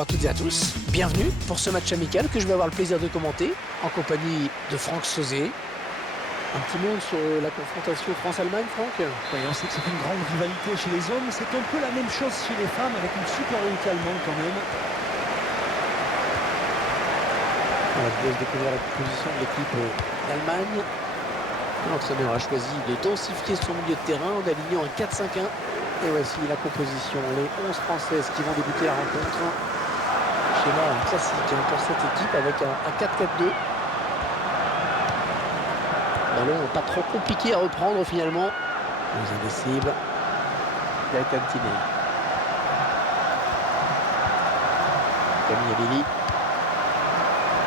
Bonjour à toutes et à tous, bienvenue pour ce match amical que je vais avoir le plaisir de commenter en compagnie de Franck Sauzet. Un petit mot sur la confrontation France-Allemagne, Franck? Oui, on sait que c'est une grande rivalité chez les hommes, c'est un peu la même chose chez les femmes avec une supériorité allemande quand même. On va découvrir la position de l'équipe d'Allemagne. L'entraîneur a choisi de densifier son milieu de terrain en alignant un 4-5-1. Et voici la composition, les 11 Françaises qui vont débuter la rencontre. Schéma classique pour cette équipe avec un 4-4-2. Ballon pas trop compliqué à reprendre finalement. Les indécibles. Gaëtan Tiné. Camille Abili.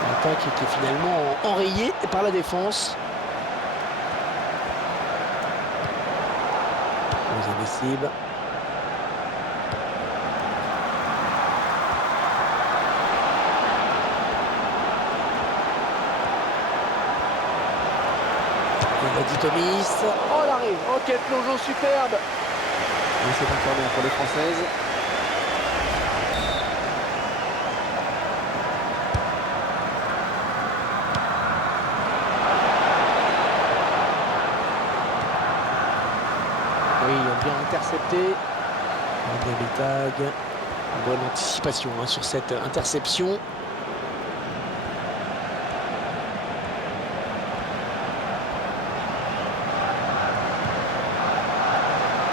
L'attaque qui est finalement enrayée par la défense. Les indécibles. Tomis. Oh l'arrêt. Oh quel plongeon superbe. Et c'est un corner pour les Françaises. Oui, bien intercepté. Bien les tags. Bonne anticipation sur cette interception.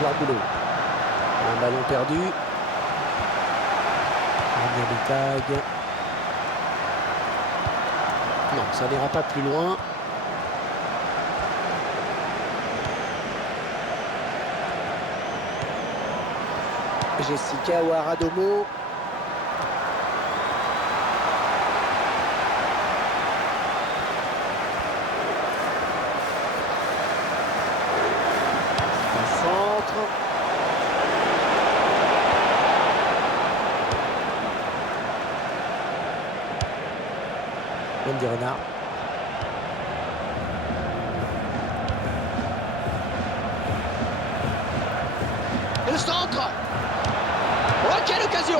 Leur boulot. Un ballon perdu. Un des tags. Non, ça n'ira pas plus loin. Jessica Ouaradomo. Wendy Renard. Et le centre. Oh quelle occasion.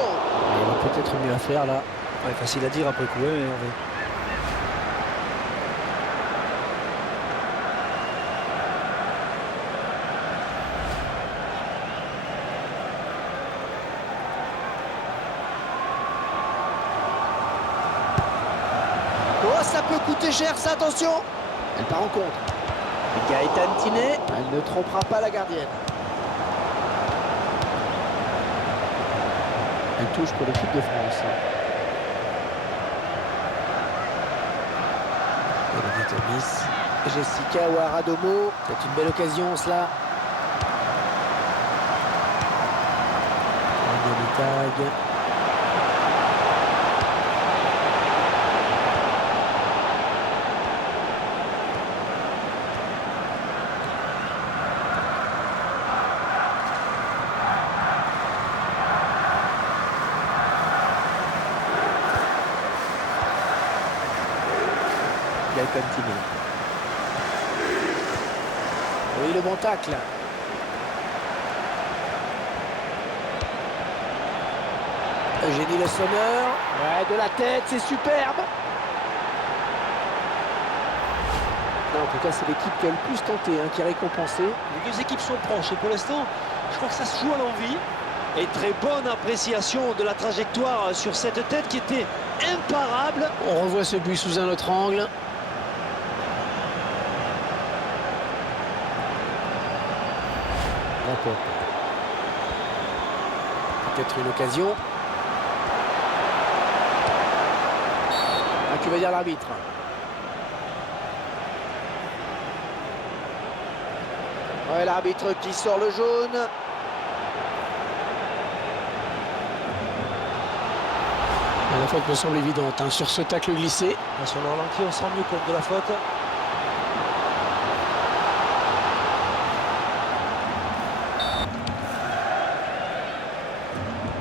Il y a peut-être mieux à faire là. Ouais, facile à dire après coup, mais Hervé. Oh, ça peut coûter cher, ça, attention. Elle part en contre. Gaëtan Tiné, elle ne trompera pas la gardienne. Elle touche pour l'équipe de France. Jessica Ouaradomo, c'est une belle occasion, cela. Un tag. Continue. Oui, le bon tacle. Eugénie Le Sommer. Ouais, de la tête, c'est superbe. Non, en tout cas, c'est l'équipe qui a le plus tenté, qui est récompensée. Les deux équipes sont proches et pour l'instant, je crois que ça se joue à l'envie. Et très bonne appréciation de la trajectoire sur cette tête qui était imparable. On revoit ce but sous un autre angle. Peut-être une occasion. Que va dire l'arbitre? Ouais, l'arbitre qui sort le jaune. La faute me semble évidente sur ce tacle glissé. Sur le ralenti, on se rend mieux compte de la faute.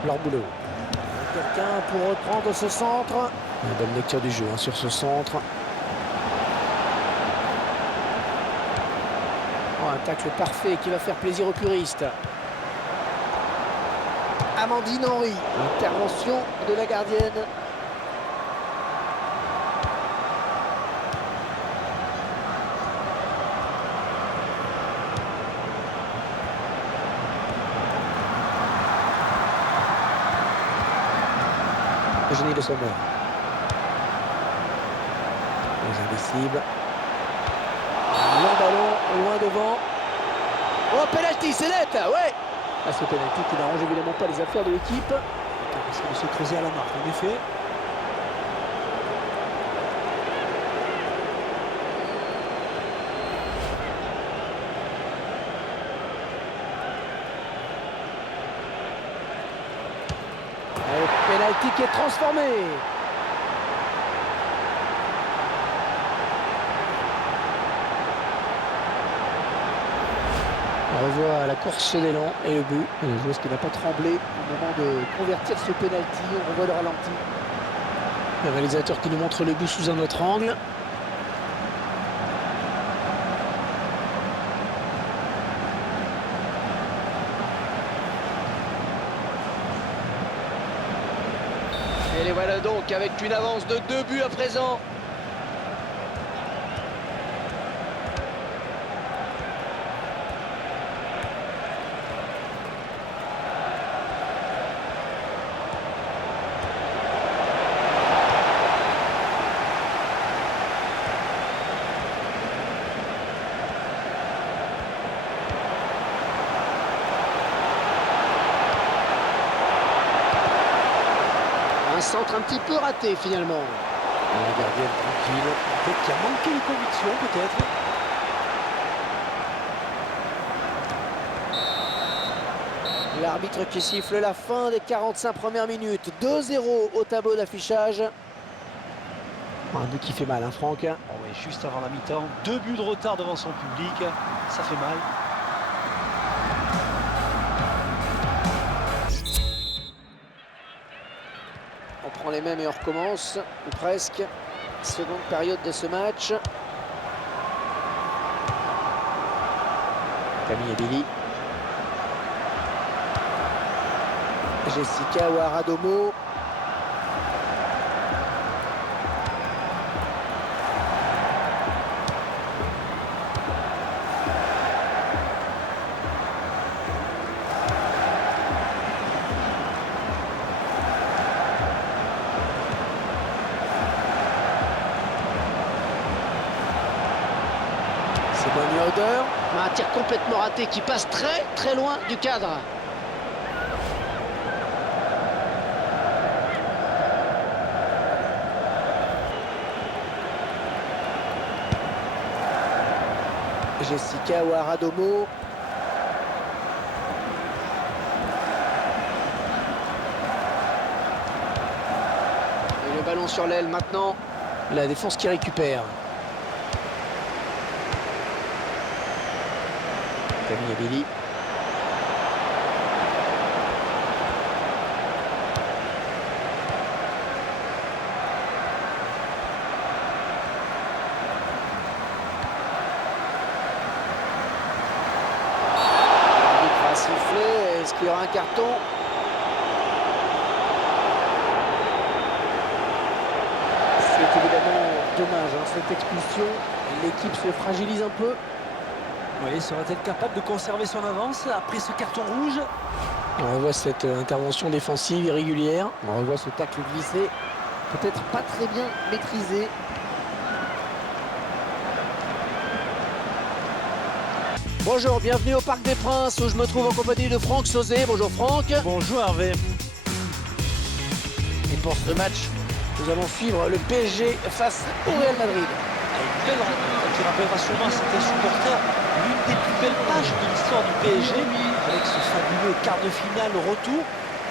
Leur boulot. Quelqu'un pour reprendre ce centre. Une bonne lecture du jeu sur ce centre. Oh, un tacle parfait qui va faire plaisir aux puristes. Amandine Henry. Intervention de la gardienne. Eugénie Le Sommer. Les invisibles. Long ballon, loin devant. Oh, penalty, c'est net, ouais. Ah, ce penalty qui n'arrange évidemment pas les affaires de l'équipe. Il essaie de se creuser à la marque, en effet. Et penalty qui est transformé. On revoit la course d'élan et le but. Le joueur qui n'a pas tremblé au moment de convertir ce penalty. On revoit le ralenti. Le réalisateur qui nous montre le but sous un autre angle. Et les voilà donc avec une avance de 2 buts à présent. Un centre un petit peu raté finalement. La gardienne tranquille. Peut-être qu'il a manqué de conviction, peut-être. L'arbitre qui siffle la fin des 45 premières minutes. 2-0 au tableau d'affichage. Un but qui fait mal, hein, Franck. Oh ouais, juste avant la mi-temps, 2 buts de retard devant son public. Ça fait mal. On prend les mêmes et on recommence, ou presque. Seconde période de ce match. Camille et Billy. Jessica Ouaradomo. C'est Bonnie Oder. Un tir complètement raté qui passe très très loin du cadre. Jessica Ouaradomo. Et le ballon sur l'aile maintenant. La défense qui récupère. Camille et Billy. L'arbitre a sifflé. Est-ce qu'il y aura un carton? C'est évidemment dommage, hein, cette expulsion. L'équipe se fragilise un peu. Oui, sera-t-elle capable de conserver son avance après ce carton rouge? On revoit cette intervention défensive irrégulière. On revoit ce tacle glissé. Peut-être pas très bien maîtrisé. Bonjour, bienvenue au Parc des Princes où je me trouve en compagnie de Franck Sauzet. Bonjour Franck. Bonjour Hervé. Et pour ce match, nous allons suivre le PSG face au Real Madrid. Une belle rencontre qui rappellera sûrement à certains supporters l'une des plus belles pages de l'histoire du PSG, avec ce fabuleux quart de finale retour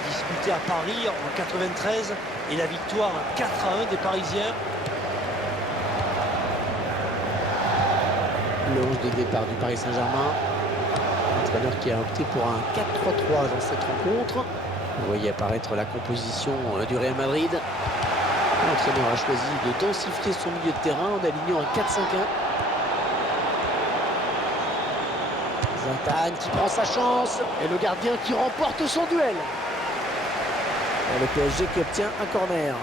disputé à Paris en 93 et la victoire 4-1 des Parisiens. Le 11 de départ du Paris Saint-Germain. L'entraîneur qui a opté pour un 4-3-3 dans cette rencontre. Vous voyez apparaître la composition du Real Madrid. L'entraîneur a choisi de densifier son milieu de terrain en alignant un 4-5-1. Zlatan qui prend sa chance et le gardien qui remporte son duel. Et le PSG qui obtient un corner.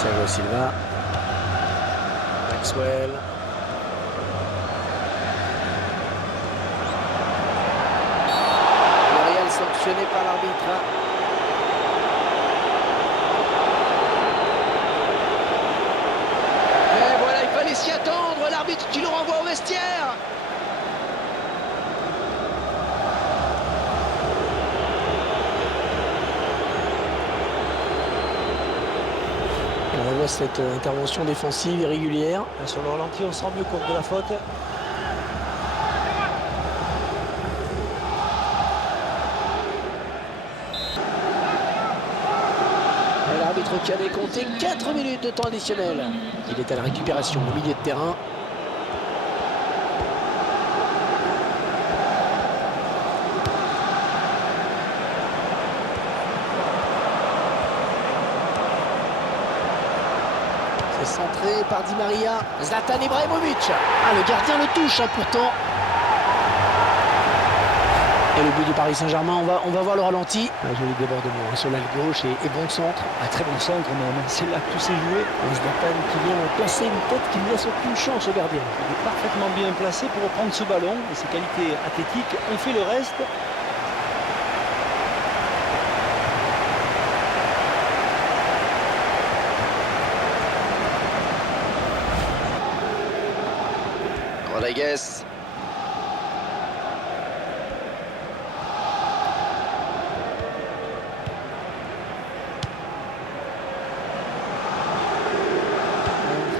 Thiago Silva. Maxwell. L'Oréal sanctionné par l'arbitre. Et voilà, il fallait s'y attendre. L'arbitre qui le renvoie au vestiaire. On voit cette intervention défensive irrégulière. Sur le ralenti, on se rend mieux compte de la faute. Et l'arbitre qui avait compté 4 minutes de temps additionnel. Il est à la récupération au milieu de terrain. C'est centré par Di Maria. Zlatan Ibrahimovic. Ah, le gardien le touche pourtant. Et le but du Paris Saint-Germain, on va voir le ralenti. Un joli débordement sur l'aile gauche et bon centre. Un très bon centre même, c'est là que tout s'est joué. Zlatan qui vient placer une tête qui ne laisse aucune chance au gardien. Il est parfaitement bien placé pour reprendre ce ballon et ses qualités athlétiques ont fait le reste. Rodriguez.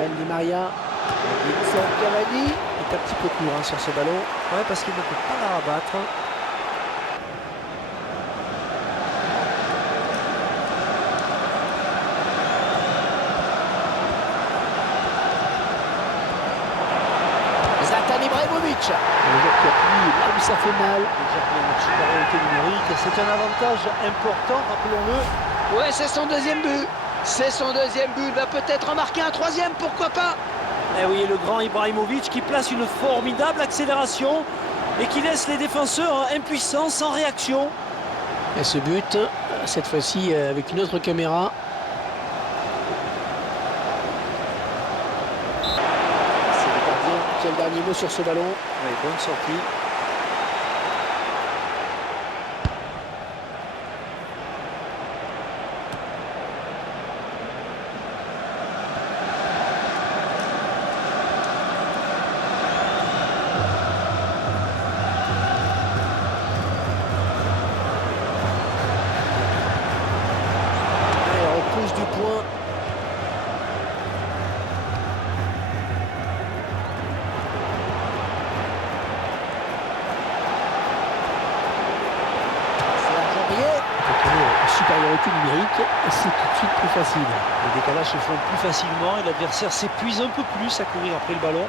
Di Maria, Edinson Cavani est un petit peu court sur ce ballon. Ouais, parce qu'il ne peut pas la rabattre. Zlatan Ibrahimovic, le joueur qui appuie là où ça fait mal. Déjà bien en supériorité numérique, c'est un avantage important, rappelons-le. Ouais, c'est son deuxième but. C'est son deuxième but. Il va peut-être en marquer un troisième, pourquoi pas. Et oui, le grand Ibrahimovic qui place une formidable accélération et qui laisse les défenseurs impuissants, sans réaction. Et ce but, cette fois-ci avec une autre caméra. C'est le gardien qui a le dernier mot sur ce ballon. Oui, bonne sortie. Du point. C'est Argentier. En supériorité numérique, c'est tout de suite plus facile. Les décalages se font plus facilement et l'adversaire s'épuise un peu plus à courir après le ballon.